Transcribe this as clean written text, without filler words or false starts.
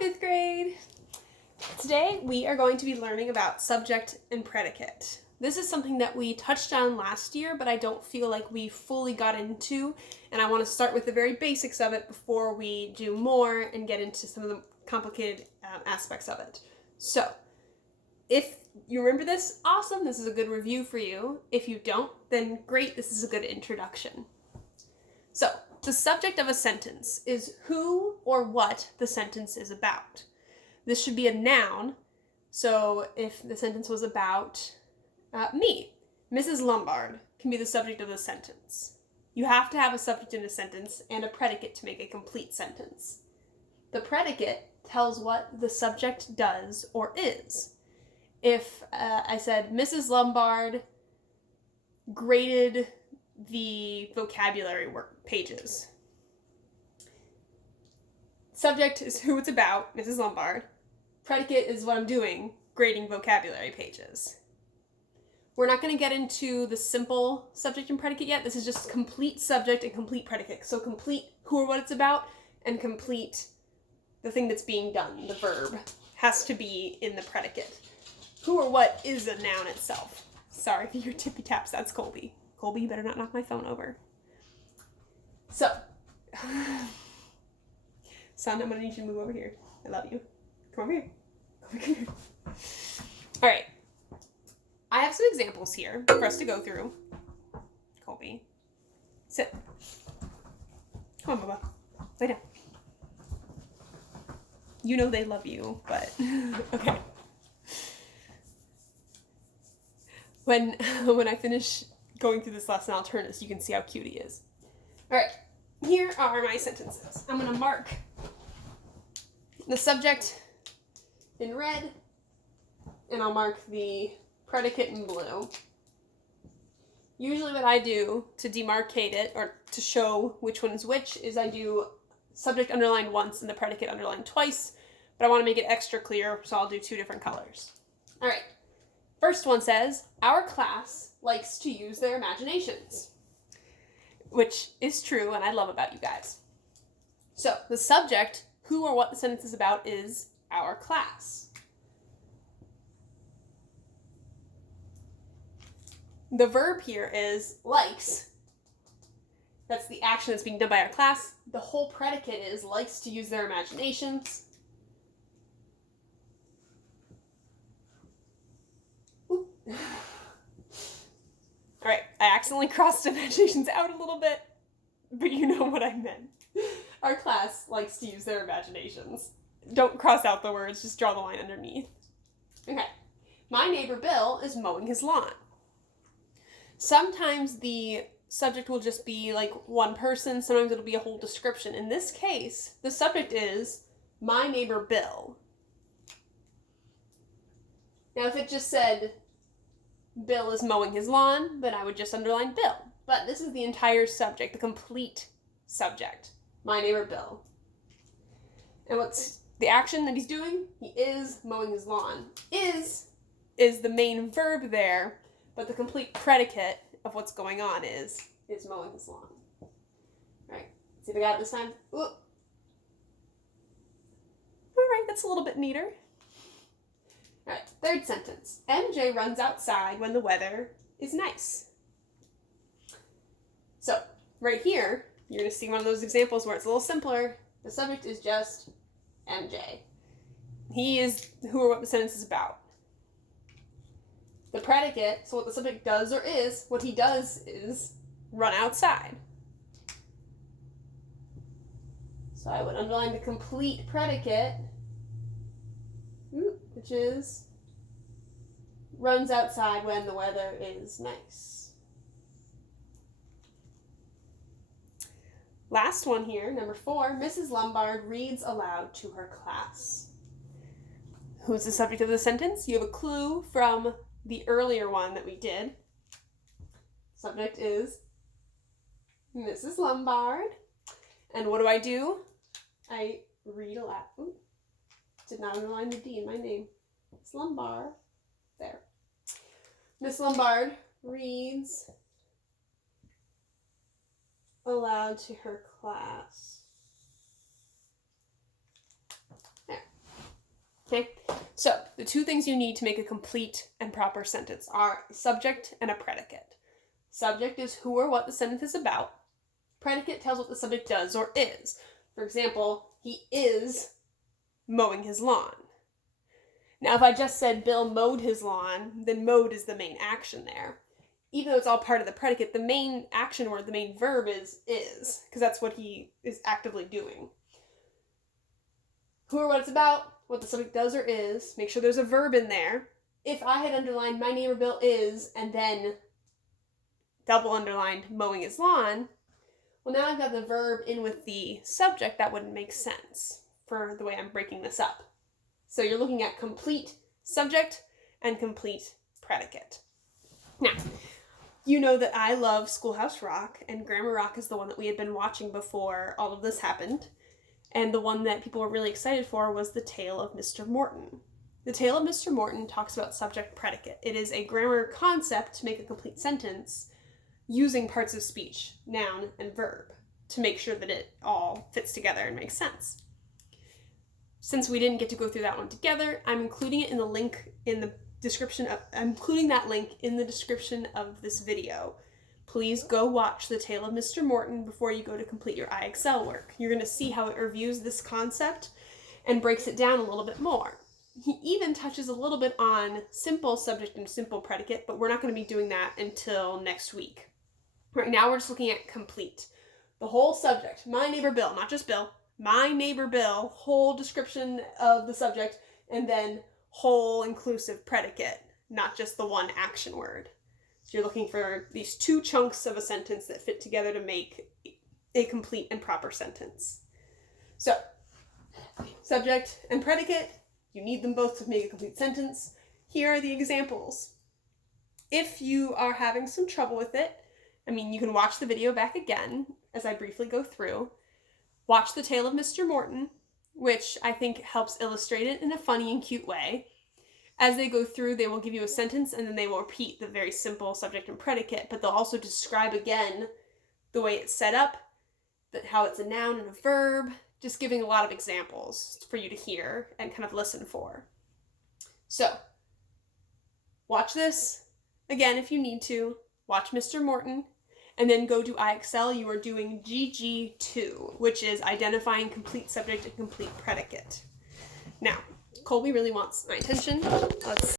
Hi, 5th grade! Today we are going to be learning about subject and predicate. This is something that we touched on last year, but I don't feel like we fully got into, and I want to start with the very basics of it before we do more and get into some of the complicated aspects of it. So, if you remember this, awesome, this is a good review for you. If you don't, then great, this is a good introduction. So, the subject of a sentence is who or what the sentence is about. This should be a noun, so if the sentence was about me, Mrs. Lombard can be the subject of the sentence. You have to have a subject in a sentence and a predicate to make a complete sentence. The predicate tells what the subject does or is. If I said Mrs. Lombard graded the vocabulary work pages. Subject is who it's about, Mrs. Lombard. Predicate is what I'm doing, grading vocabulary pages. We're not going to get into the simple subject and predicate yet. This is just complete subject and complete predicate. So complete who or what it's about and complete the thing that's being done, the verb, has to be in the predicate. Who or what is a noun itself. Sorry for your tippy taps, that's Colby. Colby, you better not knock my phone over. So, son, I'm going to need you to move over here. I love you. Come over here. Come over here. All right. I have some examples here for us to go through. Colby, sit. Come on, Bubba. Lay down. You know they love you, but okay. When I finish going through this lesson, I'll turn it so you can see how cute he is. All right, here are my sentences. I'm going to mark the subject in red, and I'll mark the predicate in blue. Usually what I do to demarcate it, or to show which one is which, is I do subject underlined once and the predicate underlined twice, but I want to make it extra clear, so I'll do two different colors. All right, first one says, our class likes to use their imaginations, which is true and I love about you guys. So the subject, who or what the sentence is about, is our class. The verb here is likes. That's the action that's being done by our class. The whole predicate is likes to use their imaginations. All right, I accidentally crossed imaginations out a little bit, but you know what I meant. Our class likes to use their imaginations. Don't cross out the words, just draw the line underneath. Okay, my neighbor Bill is mowing his lawn. Sometimes the subject will just be like one person, sometimes it'll be a whole description. In this case, the subject is my neighbor Bill. Now if it just said Bill is mowing his lawn, then I would just underline Bill. But this is the entire subject, the complete subject. My neighbor Bill. And what's the action that he's doing? He is mowing his lawn. Is the main verb there, but the complete predicate of what's going on is mowing his lawn. All right, see if I got it this time. Ooh. All right, that's a little bit neater. All right, third sentence. MJ runs outside when the weather is nice. So, right here, you're going to see one of those examples where it's a little simpler. The subject is just MJ. He is who or what the sentence is about. The predicate, so what the subject does or is, what he does is run outside. So I would underline the complete predicate, which is runs outside when the weather is nice. Last one here, number 4, Mrs. Lombard reads aloud to her class. Who's the subject of the sentence? You have a clue from the earlier one that we did. Subject is Mrs. Lombard. And what do? I read aloud. Ooh, did not underline the D in my name. Miss Lombard. There. Miss Lombard reads aloud to her class. There. Okay, so the two things you need to make a complete and proper sentence are a subject and a predicate. Subject is who or what the sentence is about. Predicate tells what the subject does or is. For example, he is mowing his lawn. Now, if I just said Bill mowed his lawn, then mowed is the main action there. Even though it's all part of the predicate, the main action word, the main verb is, because that's what he is actively doing. Who or what it's about, what the subject does or is, make sure there's a verb in there. If I had underlined my neighbor Bill is, and then double underlined mowing his lawn, well, now I've got the verb in with the subject. That wouldn't make sense for the way I'm breaking this up. So you're looking at complete subject and complete predicate. Now, you know that I love Schoolhouse Rock, and Grammar Rock is the one that we had been watching before all of this happened. And the one that people were really excited for was The Tale of Mr. Morton. The Tale of Mr. Morton talks about subject predicate. It is a grammar concept to make a complete sentence using parts of speech, noun and verb, to make sure that it all fits together and makes sense. Since we didn't get to go through that one together, I'm including it in the link in the description. I'm including that link in the description of this video. Please go watch The Tale of Mr. Morton before you go to complete your IXL work. You're going to see how it reviews this concept and breaks it down a little bit more. He even touches a little bit on simple subject and simple predicate, but we're not going to be doing that until next week. Right now we're just looking at complete. The whole subject, my neighbor Bill, not just Bill, my neighbor Bill, whole description of the subject, and then whole inclusive predicate, not just the one action word. So you're looking for these two chunks of a sentence that fit together to make a complete and proper sentence. So, subject and predicate, you need them both to make a complete sentence. Here are the examples. If you are having some trouble with it, you can watch the video back again as I briefly go through. Watch The Tale of Mr. Morton, which I think helps illustrate it in a funny and cute way. As they go through, they will give you a sentence and then they will repeat the very simple subject and predicate, but they'll also describe again the way it's set up, how it's a noun and a verb, just giving a lot of examples for you to hear and kind of listen for. So, watch this again if you need to. Watch Mr. Morton. And then go to IXL, you are doing GG2, which is identifying complete subject and complete predicate. Now, Colby really wants my attention. Let's